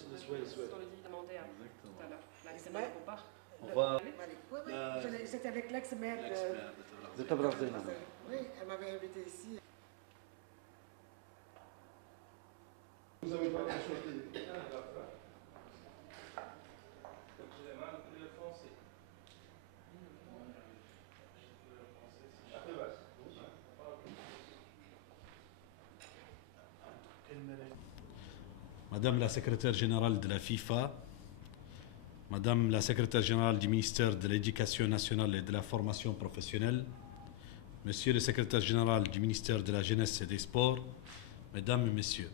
qu'on a dit demander tout à l'heure. L'ex-maire au bar. J'étais avec l'ex-maire de Tabrazena. Oui, elle m'avait invité ici. Vous n'avez pas quelque chose Madame la secrétaire générale de la FIFA, Madame la secrétaire générale du ministère de l'Éducation nationale et de la formation professionnelle, Monsieur le secrétaire général du ministère de la Jeunesse et des Sports, Mesdames et Messieurs,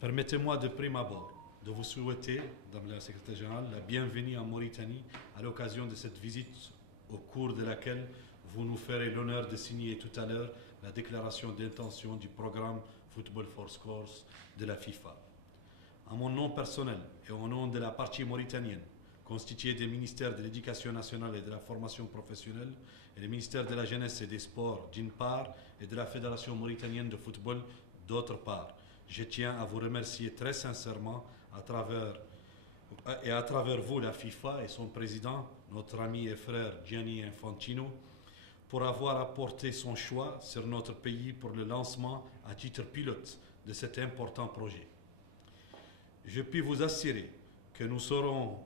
permettez-moi de prime abord de vous souhaiter, Madame la secrétaire générale, la bienvenue en Mauritanie à l'occasion de cette visite au cours de laquelle vous nous ferez l'honneur de signer tout à l'heure la déclaration d'intention du programme Football for Scores de la FIFA. À mon nom personnel et au nom de la partie mauritanienne, constituée des ministères de l'Éducation nationale et de la formation professionnelle et des ministères de la Jeunesse et des Sports d'une part et de la Fédération mauritanienne de football d'autre part, je tiens à vous remercier très sincèrement à travers vous, la FIFA et son président, notre ami et frère Gianni Infantino, pour avoir apporté son choix sur notre pays pour le lancement à titre pilote de cet important projet. Je puis vous assurer que nous saurons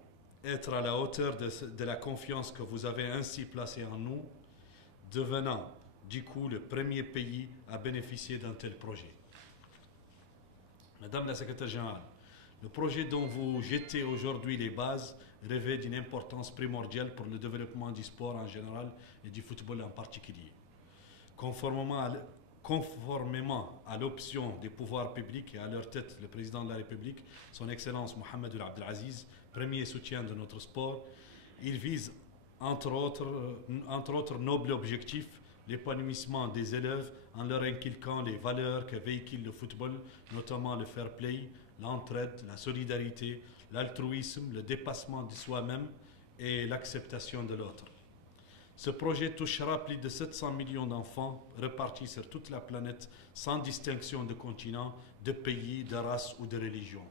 être à la hauteur de la confiance que vous avez ainsi placée en nous, devenant du coup le premier pays à bénéficier d'un tel projet. Madame la secrétaire générale, le projet dont vous jetez aujourd'hui les bases revêt d'une importance primordiale pour le développement du sport en général et du football en particulier. Conformément à l'option des pouvoirs publics et à leur tête le président de la République, son Excellence Mohamed Abdelaziz, premier soutien de notre sport, il vise entre autres nobles objectifs l'épanouissement des élèves en leur inculquant les valeurs que véhicule le football, notamment le fair play, l'entraide, la solidarité, l'altruisme, le dépassement de soi-même et l'acceptation de l'autre. Ce projet touchera plus de 700 millions d'enfants repartis sur toute la planète sans distinction de continent, de pays, de race ou de religion.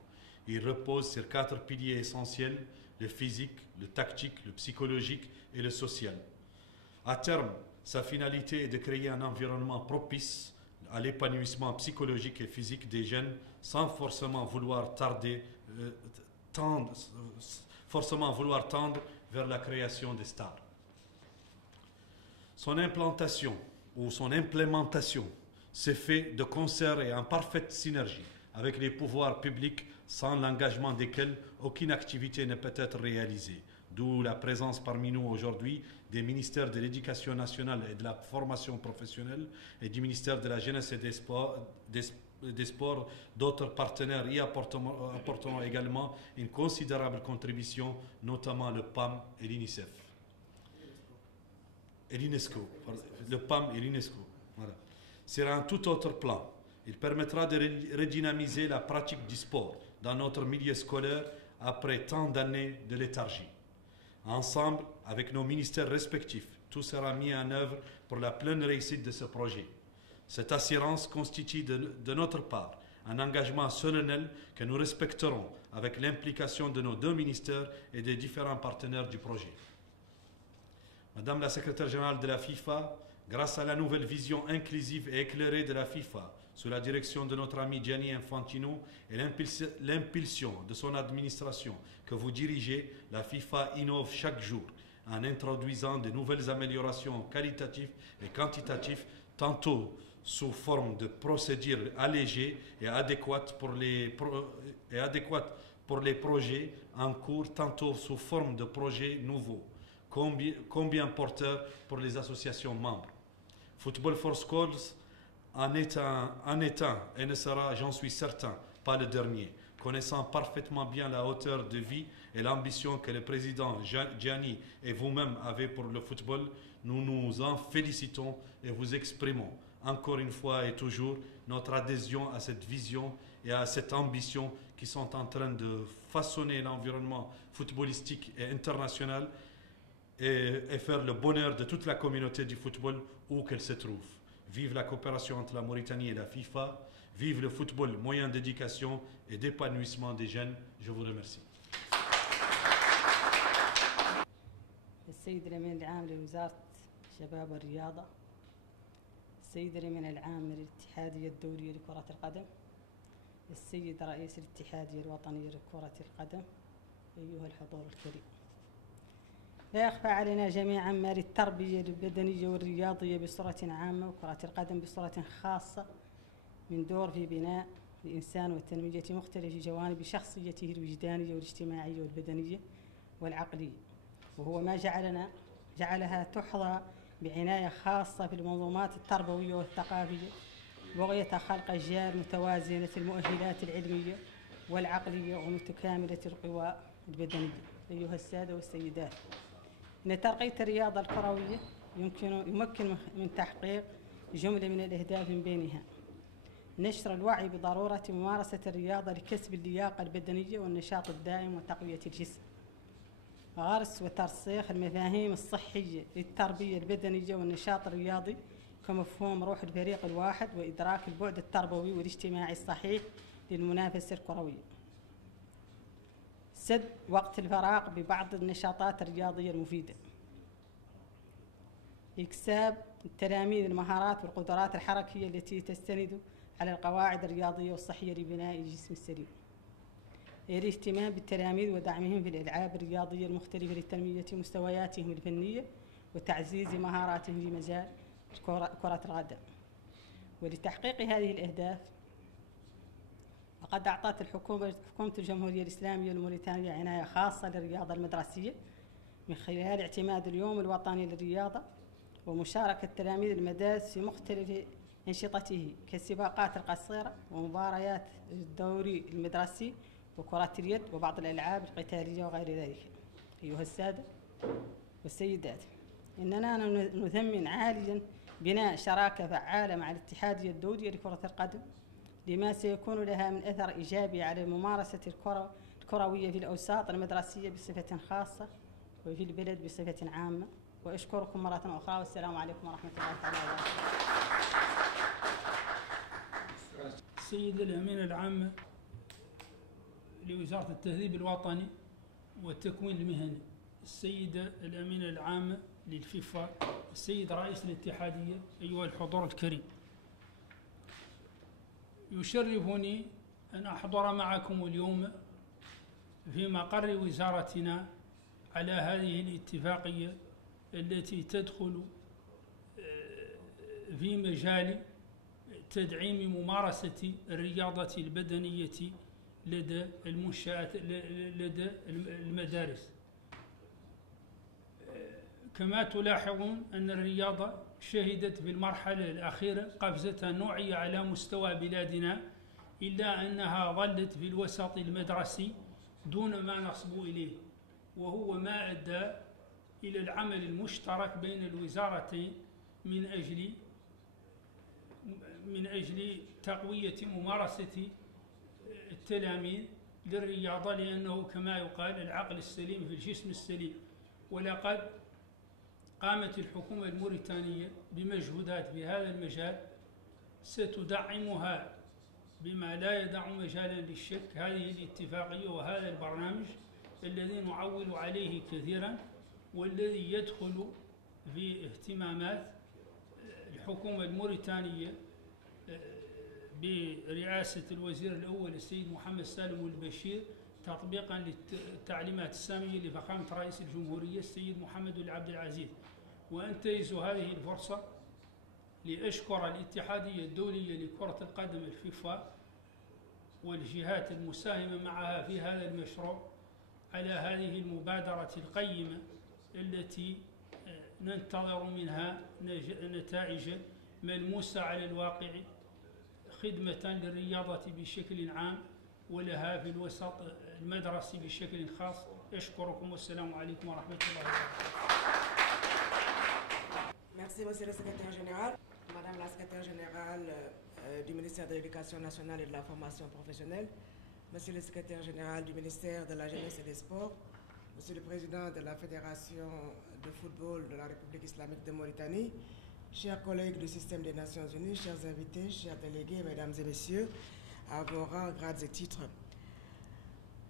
Il repose sur 4 piliers essentiels, le physique, le tactique, le psychologique et le social. À terme, sa finalité est de créer un environnement propice à l'épanouissement psychologique et physique des jeunes sans forcément vouloir tendre vers la création des stars. Son implantation ou son implémentation s'est fait de concert et en parfaite synergie avec les pouvoirs publics sans l'engagement desquels aucune activité ne peut être réalisée. D'où la présence parmi nous aujourd'hui des ministères de l'Éducation nationale et de la formation professionnelle et du ministère de la Jeunesse et des Sports, d'autres partenaires y apporteront également une considérable contribution, notamment le PAM et l'UNICEF. Et l'UNESCO, le PAM et l'UNESCO. Voilà. Sur un tout autre plan, il permettra de redynamiser la pratique du sport dans notre milieu scolaire après tant d'années de léthargie. Ensemble, avec nos ministères respectifs, tout sera mis en œuvre pour la pleine réussite de ce projet. Cette assurance constitue de notre part un engagement solennel que nous respecterons avec l'implication de nos 2 ministères et des différents partenaires du projet. Madame la secrétaire générale de la FIFA, grâce à la nouvelle vision inclusive et éclairée de la FIFA, sous la direction de notre ami Gianni Infantino et l'impulsion de son administration que vous dirigez, la FIFA innove chaque jour en introduisant de nouvelles améliorations qualitatives et quantitatives, tantôt sous forme de procédures allégées et adéquates pour les projets en cours, tantôt sous forme de projets nouveaux, combien porteurs pour les associations membres. Football for Scores en est un et ne sera, j'en suis certain, pas le dernier. Connaissant parfaitement bien la hauteur de vie et l'ambition que le président Gianni et vous-même avez pour le football, nous nous en félicitons et vous exprimons encore une fois et toujours notre adhésion à cette vision et à cette ambition qui sont en train de façonner l'environnement footballistique et international et faire le bonheur de toute la communauté du football où qu'elle se trouve. Vive la coopération entre la Mauritanie et la FIFA, Vive le football, moyen d'éducation et d'épanouissement des jeunes. Je vous remercie. السيد الأمين العام لوزارة الشباب والرياضة، السيد الأمين العام للاتحادية الدولية لكرة القدم، السيد رئيس الاتحادية الوطنية لكرة القدم، أيها الحضور الكريم. لا يخفى علينا جميعا ما للتربية البدنية والرياضية بصورة عامة وكرة القدم بصورة خاصة من دور في بناء الإنسان وتنمية مختلف جوانب شخصيته الوجدانية والاجتماعية والبدنية والعقلية، وهو ما جعلها تحظى بعناية خاصة في المنظومات التربوية والثقافية بغية خلق أجيال متوازنة المؤهلات العلمية والعقلية ومتكاملة القوى البدنية. أيها السادة والسيدات، إن ترقية الرياضة الكروية يمكن من تحقيق جملة من الأهداف من بينها نشر الوعي بضرورة ممارسة الرياضة لكسب اللياقة البدنية والنشاط الدائم وتقوية الجسم، غرس وترسيخ المفاهيم الصحية للتربية البدنية والنشاط الرياضي كمفهوم روح الفريق الواحد وإدراك البعد التربوي والاجتماعي الصحيح للمنافسة الكروية، سد وقت الفراغ ببعض النشاطات الرياضية المفيدة، إكساب التلاميذ المهارات والقدرات الحركية التي تستند على القواعد الرياضية والصحية لبناء الجسم السليم، الاهتمام بالتلاميذ ودعمهم في الألعاب الرياضية المختلفة لتنمية مستوياتهم الفنية وتعزيز مهاراتهم في مجال كرة القدم. ولتحقيق هذه الأهداف وقد أعطت حكومة الجمهورية الإسلامية الموريتانية عناية خاصة للرياضة المدرسية من خلال اعتماد اليوم الوطني للرياضة ومشاركة تلاميذ المدارس في مختلف أنشطته كالسباقات القصيرة ومباريات الدوري المدرسي وكرة اليد وبعض الألعاب القتالية وغير ذلك. أيها السادة والسيدات، إننا نثمن عاليا بناء شراكة فعالة مع الاتحادية الدولية لكرة القدم لما سيكون لها من أثر إيجابي على ممارسة الكروية في الأوساط المدرسية بصفة خاصة وفي البلد بصفة عامة. وأشكركم مرة أخرى والسلام عليكم ورحمة الله تعالى وبركاته. السيد الأمين العام لوزارة التهذيب الوطني والتكوين المهني، السيدة الأمينة العامة للفيفا، السيد رئيس الاتحادية، أيها الحضور الكريم، يشرفني أن أحضر معكم اليوم في مقر وزارتنا على هذه الاتفاقية التي تدخل في مجال تدعيم ممارسة الرياضة البدنية لدى المنشآت لدى المدارس. كما تلاحظون أن الرياضة شهدت في المرحلة الأخيرة قفزة نوعية على مستوى بلادنا، إلا أنها ظلت في الوسط المدرسي دون ما نصب إليه، وهو ما أدى إلى العمل المشترك بين الوزارتين من أجل تقوية ممارسة التلاميذ للرياضة، لأنه كما يقال العقل السليم في الجسم السليم. ولقد قامت الحكومة الموريتانية بمجهودات في هذا المجال ستدعمها بما لا يدع مجالا للشك هذه الاتفاقية وهذا البرنامج الذي نعول عليه كثيرا، والذي يدخل في اهتمامات الحكومة الموريتانية برئاسة الوزير الأول السيد محمد سالم البشير، تطبيقا للتعليمات السامية لفخامة رئيس الجمهورية السيد محمد العبد العزيز. وأنتهز هذه الفرصة لأشكر الاتحادية الدولية لكرة القدم الفيفا والجهات المساهمة معها في هذا المشروع على هذه المبادرة القيمة التي ننتظر منها نتائج ملموسة على الواقع خدمة للرياضة بشكل عام ولها في الوسط المدرسي بشكل خاص. أشكركم والسلام عليكم ورحمة الله وبركاته. Merci, Monsieur le Secrétaire Général. Madame la Secrétaire Générale du ministère de l'Éducation nationale et de la formation professionnelle, Monsieur le Secrétaire Général du ministère de la Jeunesse et des Sports, Monsieur le Président de la Fédération de football de la République islamique de Mauritanie, chers collègues du système des Nations Unies, chers invités, chers délégués, mesdames et messieurs, à vos rangs, grades et titres.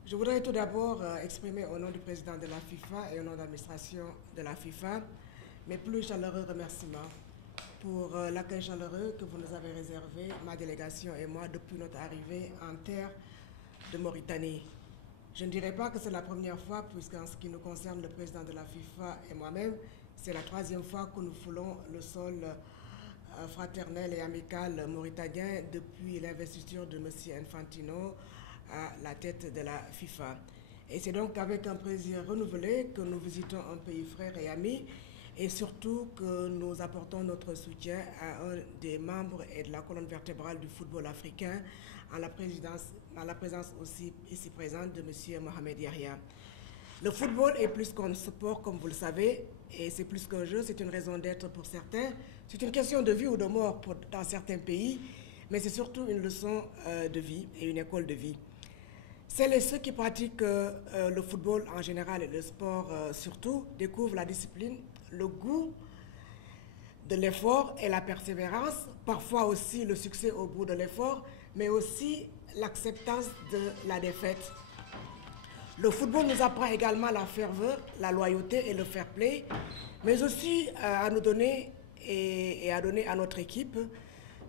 Je voudrais tout d'abord exprimer au nom du président de la FIFA et au nom de l'administration de la FIFA mes plus chaleureux remerciements pour l'accueil chaleureux que vous nous avez réservé, ma délégation et moi, depuis notre arrivée en terre de Mauritanie. Je ne dirais pas que c'est la première fois, puisqu'en ce qui nous concerne, le président de la FIFA et moi-même, c'est la 3e fois que nous foulons le sol fraternel et amical mauritanien depuis l'investiture de M. Infantino à la tête de la FIFA. Et c'est donc avec un plaisir renouvelé que nous visitons un pays frère et ami, et surtout que nous apportons notre soutien à un des membres et de la colonne vertébrale du football africain, en la présence aussi ici présente de M. Mohamed Yahya. Le football est plus qu'un sport, comme vous le savez, et c'est plus qu'un jeu, c'est une raison d'être pour certains. C'est une question de vie ou de mort dans certains pays, mais c'est surtout une leçon de vie et une école de vie. Celles et ceux qui pratiquent le football en général et le sport surtout découvrent la discipline, le goût de l'effort et la persévérance, parfois aussi le succès au bout de l'effort, mais aussi l'acceptance de la défaite. Le football nous apprend également la ferveur, la loyauté et le fair play, mais aussi à nous donner et à donner à notre équipe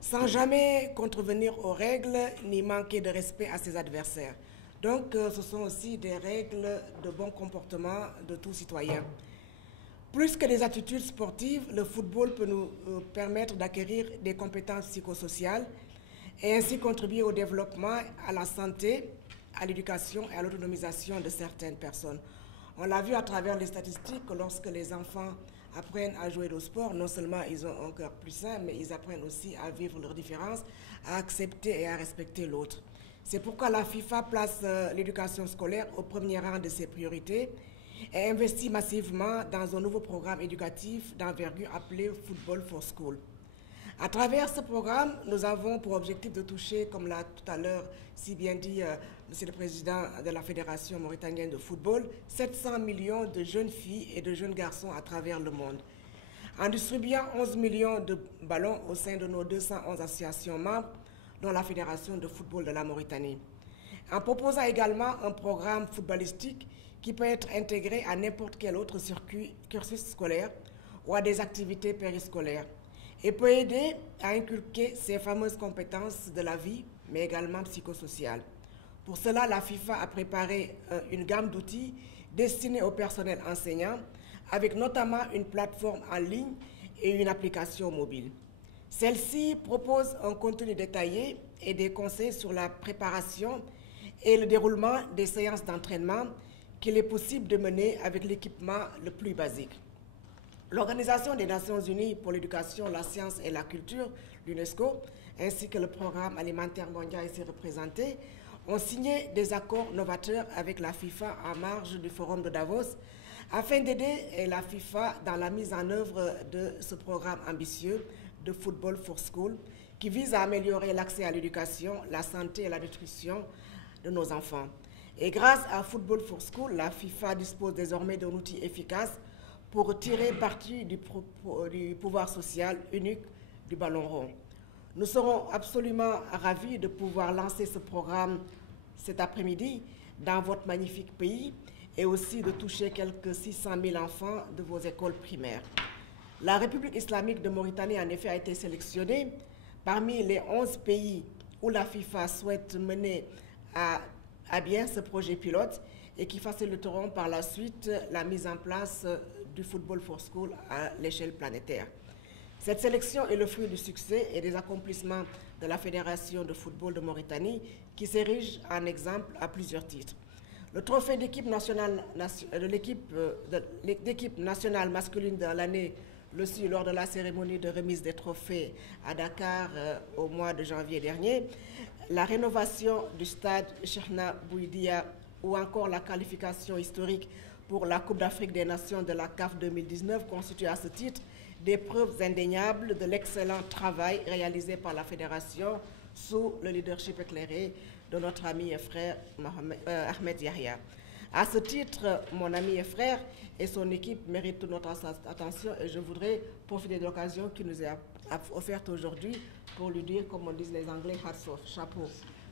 sans jamais contrevenir aux règles ni manquer de respect à ses adversaires. Donc ce sont aussi des règles de bon comportement de tout citoyen. Plus que des attitudes sportives, le football peut nous permettre d'acquérir des compétences psychosociales et ainsi contribuer au développement, à la santé, à l'éducation et à l'autonomisation de certaines personnes. On l'a vu à travers les statistiques que lorsque les enfants apprennent à jouer au sport, non seulement ils ont un cœur plus sain, mais ils apprennent aussi à vivre leurs différences, à accepter et à respecter l'autre. C'est pourquoi la FIFA place l'éducation scolaire au premier rang de ses priorités et investit massivement dans un nouveau programme éducatif d'envergure appelé Football for School. À travers ce programme, nous avons pour objectif de toucher, comme l'a tout à l'heure si bien dit Monsieur le Président de la Fédération mauritanienne de football, 700 millions de jeunes filles et de jeunes garçons à travers le monde. En distribuant 11 millions de ballons au sein de nos 211 associations membres, dont la Fédération de football de la Mauritanie. En proposant également un programme footballistique qui peut être intégré à n'importe quel autre cursus scolaire ou à des activités périscolaires, et peut aider à inculquer ces fameuses compétences de la vie, mais également psychosociales. Pour cela, la FIFA a préparé une gamme d'outils destinés au personnel enseignant, avec notamment une plateforme en ligne et une application mobile. Celle-ci propose un contenu détaillé et des conseils sur la préparation et le déroulement des séances d'entraînement qu'il est possible de mener avec l'équipement le plus basique. L'Organisation des Nations Unies pour l'éducation, la science et la culture, l'UNESCO, ainsi que le Programme alimentaire mondial ici représenté, ont signé des accords novateurs avec la FIFA en marge du Forum de Davos afin d'aider la FIFA dans la mise en œuvre de ce programme ambitieux de Football for School qui vise à améliorer l'accès à l'éducation, la santé et la nutrition de nos enfants. Et grâce à Football for School, la FIFA dispose désormais d'un outil efficace pour tirer parti du pouvoir social unique du ballon rond. Nous serons absolument ravis de pouvoir lancer ce programme cet après-midi dans votre magnifique pays et aussi de toucher quelques 600 000 enfants de vos écoles primaires. La République islamique de Mauritanie, en effet, a été sélectionnée parmi les 11 pays où la FIFA souhaite mener à bien ce projet pilote et qui faciliteront par la suite la mise en place du Football for School à l'échelle planétaire. Cette sélection est le fruit du succès et des accomplissements de la Fédération de football de Mauritanie qui s'érige en exemple à plusieurs titres. Le trophée d'équipe nationale, nationale masculine de l'année reçu lors de la cérémonie de remise des trophées à Dakar au mois de janvier dernier, la rénovation du stade Cheikhna Bouidia ou encore la qualification historique pour la Coupe d'Afrique des Nations de la CAF 2019 constituent à ce titre des preuves indéniables de l'excellent travail réalisé par la Fédération sous le leadership éclairé de notre ami et frère Ahmed Yahya. À ce titre, mon ami et frère et son équipe méritent toute notre attention et je voudrais profiter de l'occasion qu'il nous est offerte aujourd'hui pour lui dire, comme on dit les Anglais, hats off, chapeau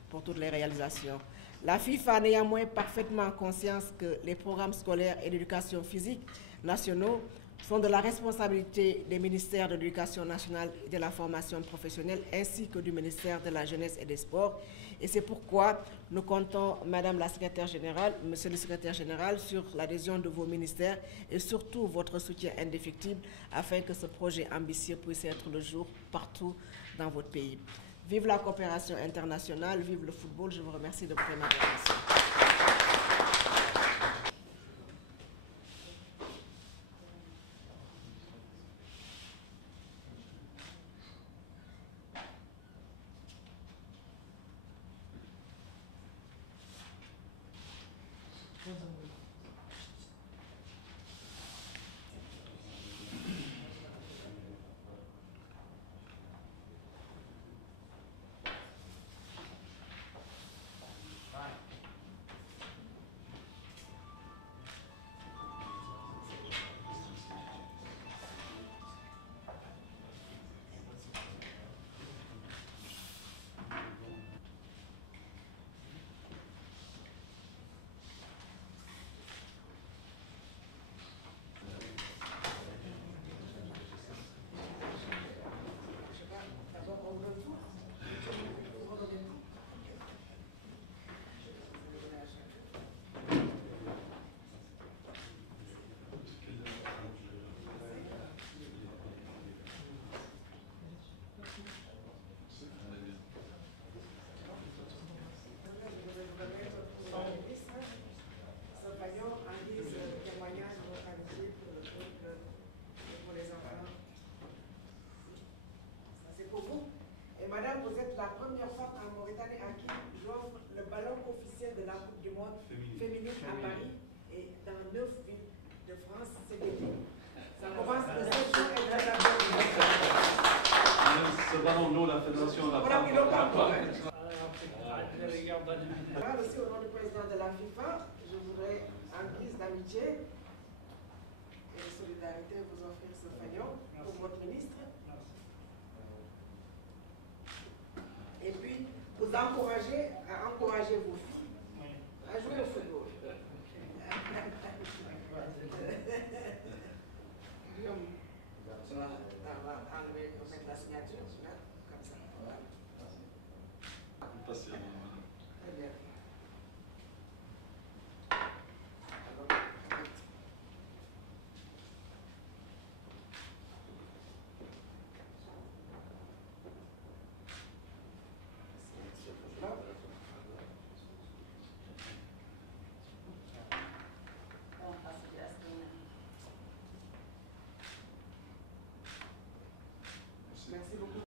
pour toutes les réalisations. La FIFA a néanmoins parfaitement conscience que les programmes scolaires et d'éducation physique nationaux sont de la responsabilité des ministères de l'Éducation nationale et de la formation professionnelle ainsi que du ministère de la Jeunesse et des Sports. Et c'est pourquoi nous comptons, Madame la Secrétaire Générale, Monsieur le Secrétaire Général, sur l'adhésion de vos ministères et surtout votre soutien indéfectible afin que ce projet ambitieux puisse être le jour partout dans votre pays. Vive la coopération internationale, vive le football. Je vous remercie de votre attention. Madame, vous êtes la première femme en Mauritanie à qui j'offre le ballon officiel de la Coupe du Monde féminine à Paris et dans 9 villes de France cet été. Ça commence le 7 juin et très Ce ballon, nous, la fédération, la voilà, ils l'ont pas encore. Aussi, Merci. au nom du président de la FIFA, je voudrais, en guise d'amitié et de solidarité, vous offrir ce fanion pour votre ministre. Et puis, vous encourager à encourager vos filles à jouer au football. Guillaume, tu vas enlever la signature, comme ça. Voilà.